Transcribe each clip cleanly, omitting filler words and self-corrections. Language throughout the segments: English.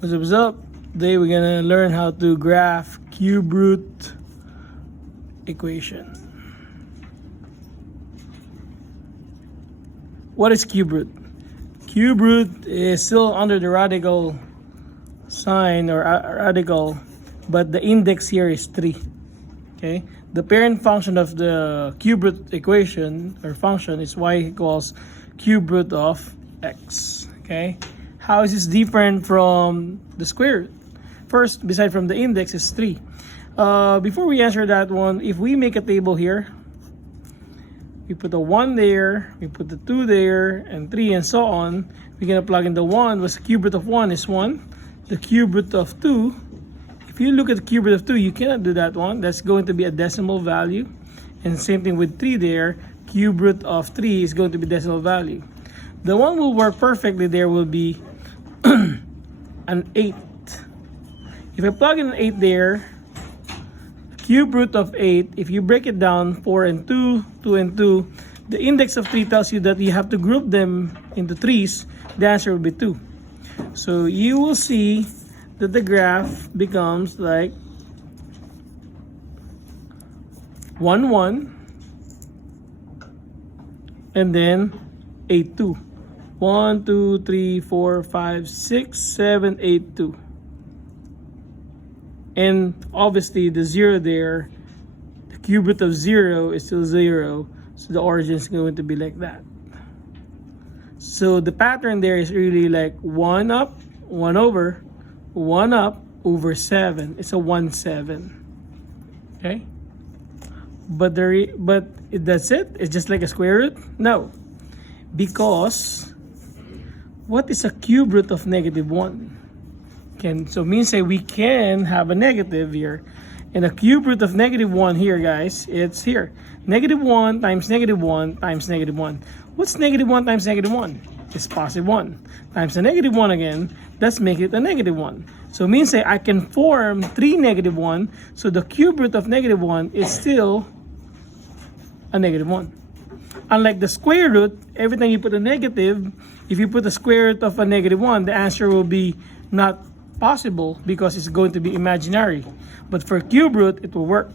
What's up? Today we're gonna learn how to graph cube root equation. What is cube root? Cube root is still under the radical sign or radical, but the index here is 3. Okay, the parent function of the cube root equation or function is y equals cube root of x. Okay, how is this different from the square root? First, beside from the index is 3. Before we answer that one, if we make a table here, we put a 1 there, we put the 2 there, and 3 and so on. We're gonna plug in the 1, was the cube root of 1 is 1. The cube root of 2, if you look at the cube root of 2, you cannot do that one. That's going to be a decimal value. And same thing with 3 there, cube root of 3 is going to be decimal value. The one will work perfectly there will be an 8. If I plug in an 8 there, cube root of 8, if you break it down, 4 and 2, 2 and 2, the index of 3 tells you that you have to group them into 3s. The answer will be 2. So you will see that the graph becomes like 1, 1, and then 8, 2. 1, 2, 3, 4, 5, 6, 7, 8, 2. And obviously the 0 there, the cube root of 0 is still 0. So the origin is going to be like that. So the pattern there is really like 1 up, 1 over, 1 up over 7. It's a 1, 7. Okay? But that's it? It's just like a square root? No. Because what is a cube root of negative 1? So means say we can have a negative here. And a cube root of negative 1 here, guys, it's here. Negative 1 times negative 1 times negative 1. What's negative 1 times negative 1? It's positive 1. Times the negative 1 again, let's make it a negative 1. So means say I can form 3 negative 1. So the cube root of negative 1 is still a negative 1. Unlike the square root, every time you put a negative, if you put the square root of a negative 1, the answer will be not possible because it's going to be imaginary. But for cube root, it will work.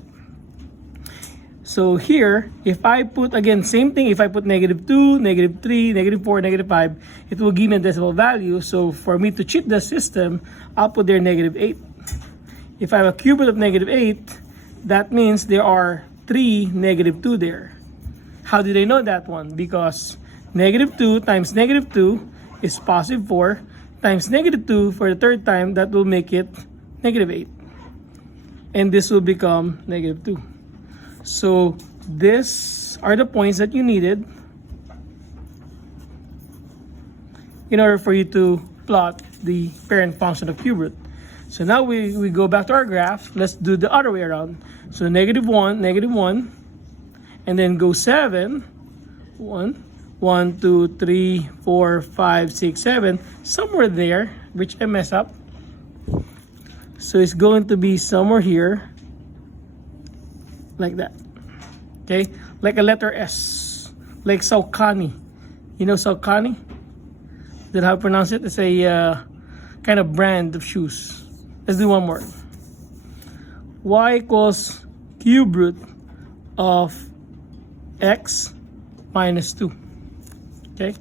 So here, if I put, again, same thing, if I put negative 2, negative 3, negative 4, negative 5, it will give me a decimal value. So for me to cheat the system, I'll put there negative 8. If I have a cube root of negative 8, that means there are 3 negative 2 there. How did I know that one? Because negative 2 times negative 2 is positive 4 times negative 2 for the third time, that will make it negative 8. And this will become negative 2. So these are the points that you needed in order for you to plot the parent function of cube root. So now we go back to our graph. Let's do the other way around. So negative 1, and then go 7, 1, 1, 2, 3, 4, 5, 6, 7, somewhere there, which I mess up. So it's going to be somewhere here, like that. Okay, like a letter S, like Saucony. You know Saucony? Is that how I pronounce it? It's a kind of brand of shoes. Let's do one more. Y equals cube root of x minus 2. Okay,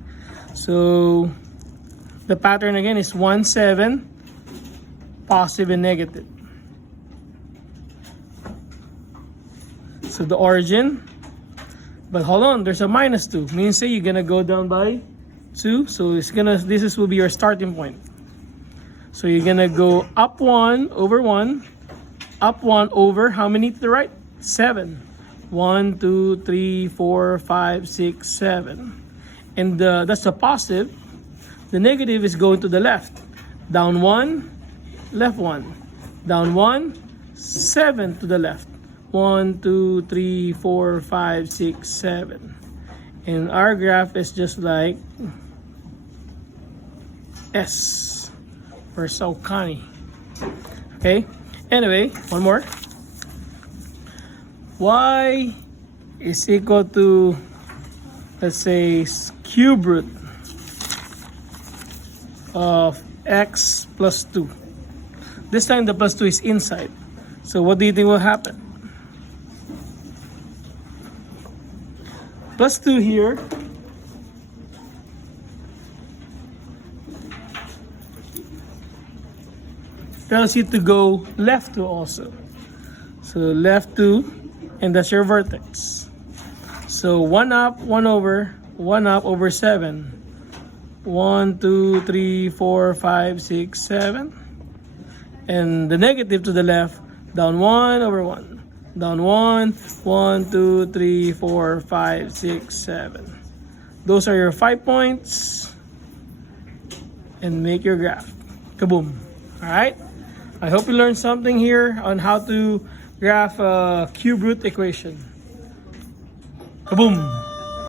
so the pattern again is 1, 7, positive and negative. So the origin, but hold on, there's a minus 2. Means say you're gonna go down by 2. So this will be your starting point. So you're gonna go up 1 over 1, up 1 over how many to the right? 7. 1, 2, 3, 4, 5, 6, 7. And that's the positive. The negative is going to the left. Down 1, left 1. Down 1, 7 to the left. 1, 2, 3, 4, 5, 6, 7. And our graph is just like S or Saucony. Okay. Anyway, one more. Y is equal to, let's say, cube root of x plus 2. This time the plus 2 is inside. So what do you think will happen? Plus 2 here tells you to go left 2 also. So left 2, and that's your vertex. So 1 up, 1 over, 1 up over 7. 1, 2, 3, 4, 5, 6, 7. And the negative to the left, down 1 over 1. Down 1, 1, 2, 3, 4, 5, 6, 7. Those are your 5 points. And make your graph. Kaboom. Alright? I hope you learned something here on how to graph a cube root equation. Kaboom!